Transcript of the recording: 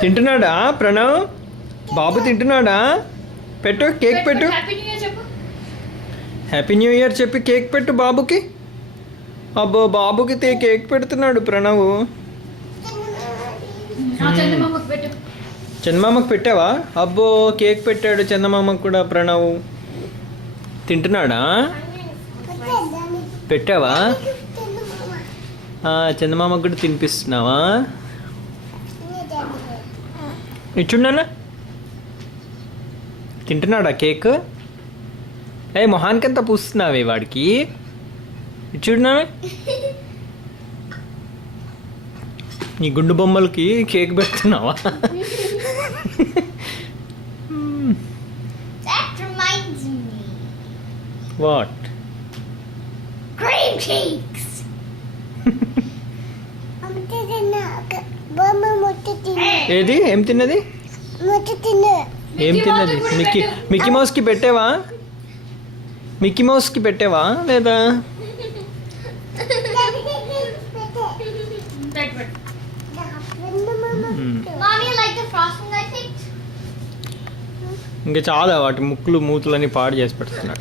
తింటున్నాడా ప్రణవ్? బాబు తింటున్నాడా? పెట్టు, కేక్ పెట్టు. Happy new year చెప్పి కేక్ పెట్టు బాబుకి. అబ్బో బాబుకి కేక్ పెడుతున్నాడు ప్రణవ్. చందమామకు పెట్టావా? అబ్బో కేక్ పెట్టాడు చందమామకు కూడా ప్రణవ్. తింటున్నాడా? పెట్టావా? చందమామకు కూడా తినిపిస్తున్నావా? ఇచ్చున్నానా? తింటున్నాడా కేక్? మొహానికంతా పూస్తున్నావే వాడికి. ఇచ్చున్నా నీ గుండు బొమ్మలకి కేక్ పెడుతున్నావా? వాట్? Cream cakes. ఏది? ఏం తిన్నది? ఏం తిన్నది? మిక్కీ మౌస్కి పెట్టావా? మిక్కీ మౌస్కి పెట్టావా లేదా? Mommy, like the frosting I picked? ఇంకా చాలా వాటి ముక్కులు మూతులని పాడు చేసి పెడుతున్నాడు.